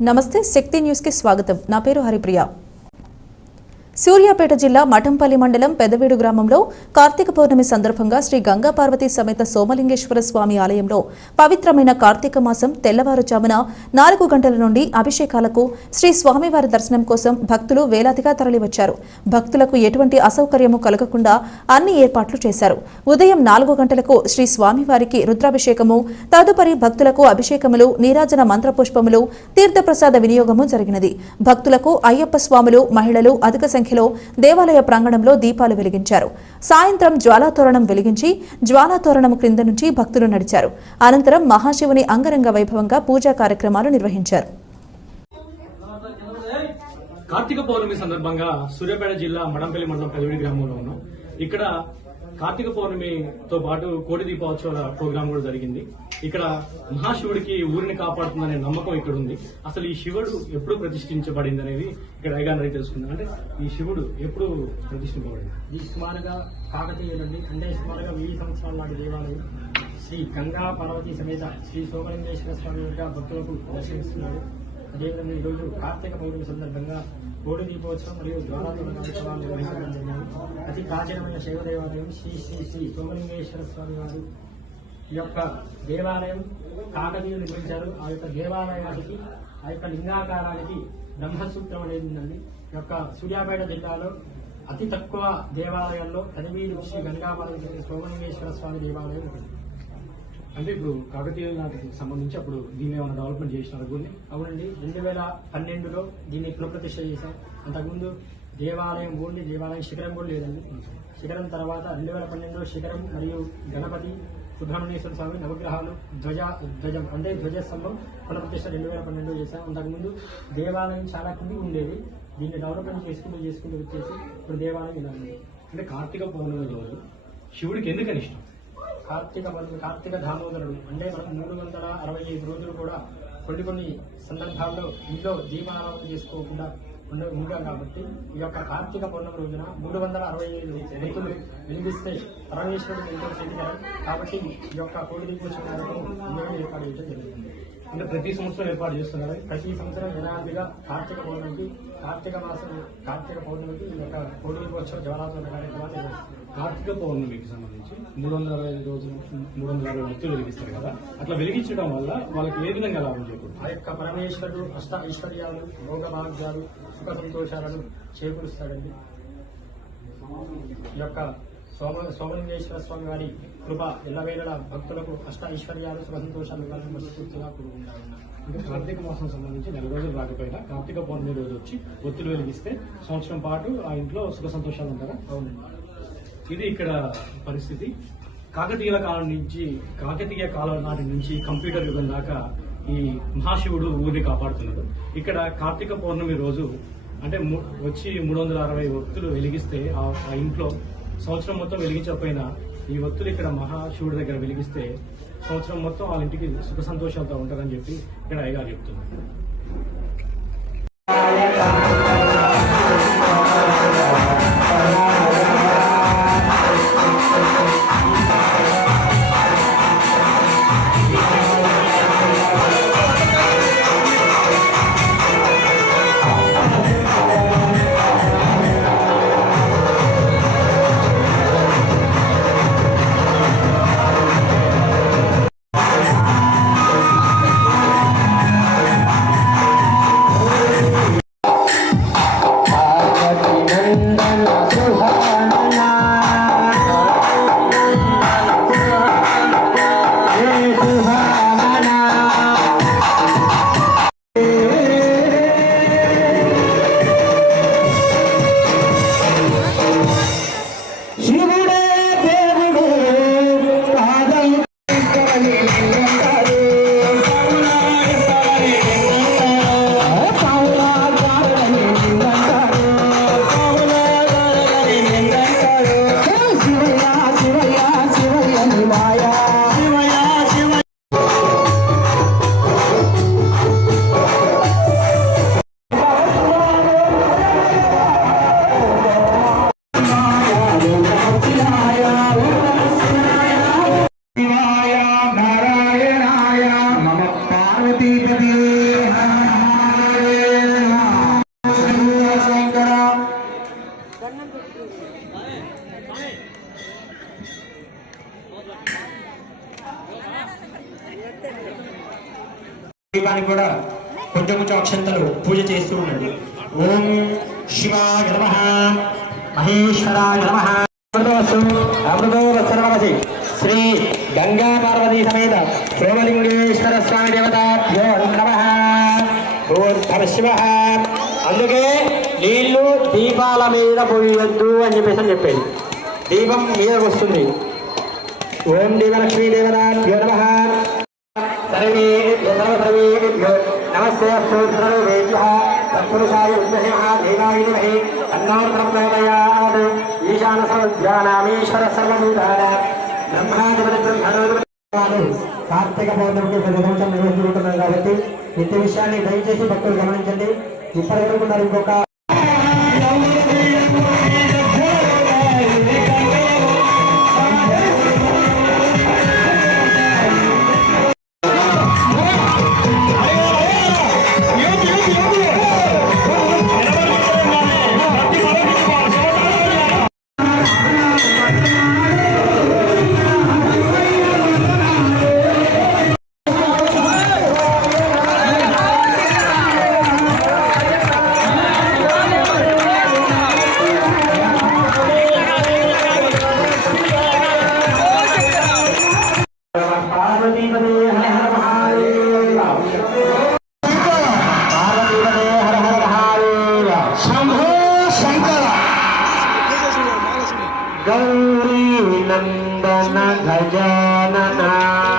నమస్తే శక్తి న్యూస్కి స్వాగతం నా పేరు హరిప్రియ సూర్యాపేట జిల్లా మఠంపల్లి మండలం పెదవీడు గ్రామంలో కార్తీక పౌర్ణమి సందర్భంగా శ్రీ గంగా పార్వతి సమేత సోమలింగేశ్వర స్వామి ఆలయంలో పవిత్రమైన కార్తీక మాసం తెల్లవారుజామున నాలుగు గంటల నుండి అభిషేకాలకు శ్రీ స్వామివారి దర్శనం కోసం భక్తులు వేలాదిగా తరలివచ్చారు. భక్తులకు ఎటువంటి అసౌకర్యము కలగకుండా అన్ని ఏర్పాట్లు చేశారు. ఉదయం నాలుగు గంటలకు శ్రీ స్వామివారికి రుద్రాభిషేకము తదుపరి భక్తులకు అభిషేకములు నీరాజన మంత్రపుష్పములు తీర్థప్రసాద వినియోగము జరిగినది. భక్తులకు అయ్యప్ప స్వాములు మహిళలు అధిక సంఖ్యలో దేవాలయ ప్రాంగణంలో దీపాలు వెలిగించారు. సాయంత్రం జ్వాలాతోరణం వెలిగించి జ్వాలాతోరణం క్రింద నుంచి భక్తులు నడిచారు. అనంతరం మహాశివుని అంగరంగ వైభవంగా పూజా కార్యక్రమాలు నిర్వహించారు. కార్తీక పౌర్ణమి సందర్భంగా సూర్యాపేట జిల్లా మడంపల్లి మండలం పెదవిడి గ్రామంలో ఉన్నాం. ఇక్కడ కార్తీక పౌర్ణమితో పాటు కోడి దీపోత్సవాల ప్రోగ్రాం కూడా జరిగింది. ఇక్కడ మహాశివుడికి ఊరిని కాపాడుతుందనే నమ్మకం ఇక్కడ ఉంది అసలు ఈ శివుడు ఎప్పుడు ప్రతిష్ఠించబడింది అనేది ఇక్కడ అయ్యగారు తెలుసుకుందాం. అంటే ఈ శివుడు ఎప్పుడు ప్రతిష్ఠించబడింది ఈ సుమారుగా కాకతీయులండి అంటే సుమారుగా వెయ్యి సంవత్సరాల నాటి దేవాలయం. శ్రీ గంగా పార్వతి సమేత శ్రీ సోమలింగేశ్వర స్వామి యొక్క భక్తులకు దర్శనిస్తున్నారు అదేవిధంగా ఈరోజు కార్తీక పౌర్ణమి సందర్భంగా కోడి దీపోత్సవం మరియు ద్వారాతోరణ నిర్వహించడం జరిగింది. అతి ప్రాచీనమైన శైవ దేవాలయం శ్రీ శ్రీ శ్రీ సోమలింగేశ్వర స్వామి వారు ఈ యొక్క దేవాలయం కాకతీయులు నిర్మించారు ఆ యొక్క దేవాలయానికి ఆ యొక్క లింగాకారానికి బ్రహ్మసూత్రం అనేది ఉందండి. ఈ యొక్క సూర్యాపేట జిల్లాలో అతి తక్కువ దేవాలయాల్లో కనివీరు శ్రీ గంగాపార్వతి సోమలింగేశ్వర స్వామి దేవాలయం ఒకటి. అంటే ఇప్పుడు కాకతీయుల నాటికి సంబంధించి అప్పుడు దీన్ని ఏమైనా డెవలప్మెంట్ చేసినారు గుడిని అవునండి. రెండు వేల పన్నెండులో దీన్ని పునఃప్రతిష్ఠ చేశాం. అంతకుముందు దేవాలయం ఓన్లీ దేవాలయం శిఖరం కూడా లేదండి. శిఖరం తర్వాత రెండు వేల పన్నెండులో శిఖరం మరియు గణపతి సుబ్రహ్మణ్యేశ్వర స్వామి నవగ్రహాలు ధ్వజ ధ్వజం అంటే ధ్వజస్తంభం పునఃప్రతిష్ఠ రెండు వేల పన్నెండులో చేశాం. అంతకుముందు దేవాలయం చాలా కింది ఉండేది దీన్ని డెవలప్మెంట్ చేసుకుంటూ చేసుకుంటూ వచ్చేసి ఇప్పుడు దేవాలయం ఇలా ఉంది. అంటే కార్తీక పౌర్ణమి రోజు శివుడికి ఎందుకని ఇష్టం? కార్తీక పౌర్ణమి కార్తీక దామోదరుడు అంటే మనం మూడు వందల అరవై ఐదు రోజులు కూడా కొన్ని కొన్ని సందర్భాల్లో ఇంట్లో దీపారాధన చేసుకోకుండా ఉండ కాబట్టి ఈ యొక్క కార్తీక పౌర్ణమి రోజున మూడు వందల అరవై ఐదు వ్యక్తులు వెలిగిస్తే పరమేశ్వరుడు ఎంతో చెందుతారు కాబట్టి ఈ యొక్క కోడి అందరూ ఏర్పాటు చేయడం జరుగుతుంది అంటే ప్రతి సంవత్సరం ఏర్పాటు చేస్తున్నారు? ప్రతి సంవత్సరం యథావిధిగా కార్తీక పౌర్ణమికి కార్తీక మాసం కార్తీక పౌర్ణమికి ఈ యొక్క కోడి జ్వాలాతోరణ కార్యక్రమాలు నిర్వహిస్తారు. కార్తీక పౌర్ణమికి సంబంధించి మూడు వందల అరవై ఐదు రోజులు మూడు వందల అరవై వ్యక్తులు వెలిగిస్తారు కదా? అట్లా వెలిగించడం వల్ల వాళ్ళకి ఏ విధంగా లాభం చేకూరుతుంది? ఆ యొక్క పరమేశ్వరుడు అష్ట ఐశ్వర్యాలు భోగ భాగ్యాలు సుఖ సంతోషాలను చేకూరుస్తాడండి. ఈ యొక్క సోమ సోమలింగేశ్వర స్వామి వారి కృప ఎల్లవేళలా భక్తులకు అష్ట ఐశ్వర్యాలు సుఖ సంతోషాలు ఇవ్వాలని మనస్ఫూర్తిగా కోరుకుంటాను కార్తీక మాసం సంబంధించి నెల రోజులు రాకపోయినా కార్తీక పౌర్ణమి రోజు వచ్చి ఒత్తులు వెలిగిస్తే సంవత్సరం పాటు ఆ ఇంట్లో సుఖ సంతోషాలు ఉంటారా? అవునండి ఇది ఇక్కడ పరిస్థితి. కాకతీయుల కాలం నుంచి కాకతీయ కాలం నాటి నుంచి కంప్యూటర్ యుగం దాకా ఈ మహాశివుడు ఊరిని కాపాడుతున్నాడు. ఇక్కడ కార్తీక పౌర్ణమి రోజు అంటే ము- వచ్చి మూడు వందల అరవై ఒత్తులు వెలిగిస్తే ఆ ఆ ఇంట్లో సంవత్సరం మొత్తం వెలిగించకపోయినా ఈ ఒత్తులు ఇక్కడ మహాశివుడి దగ్గర వెలిగిస్తే సంవత్సరం మొత్తం వాళ్ళ ఇంటికి సుఖ సంతోషాలతో ఉంటారని చెప్పి ఇక్కడ అయ్యగారు చెప్తున్నారు. కూడా కొంచెం కొంచెం అక్షంతలు పూజ చేస్తూ ఉండండి. ఓం శివాయ నమ. మహేశ్వరాయ నమ. అమృతో వత్సరవసి శ్రీ గంగా పార్వతీ సమేత సోమలింగేశ్వర స్వామి దేవతాభ్యో నమ. ఓం శివ. అందుకే నీళ్ళు దీపాల మీద పోయొద్దు అని చెప్పేసి అని చెప్పేది. దీపం మీద వస్తుంది ఓం దేవలక్ష్మీ దేవతాభ్యో నమస్తే సూత్రవేభ్యः తత్పురుషాయ విద్మహే మహాదేవాయ ధీమహి తన్నో ఈశాన సర్వజ్ఞానామీశ్వర సర్వభూతానాం బ్రహ్మాధిపతి బ్రహ్మణోధిపతి కార్తీక పౌర్ణమికి ప్రతి నిర్వహించుకుంటున్నాం కాబట్టి ఇంత విషయాన్ని దయచేసి భక్తులు గమనించండి ఇప్పటి వరకు ఇంకొక नन्दन गजानना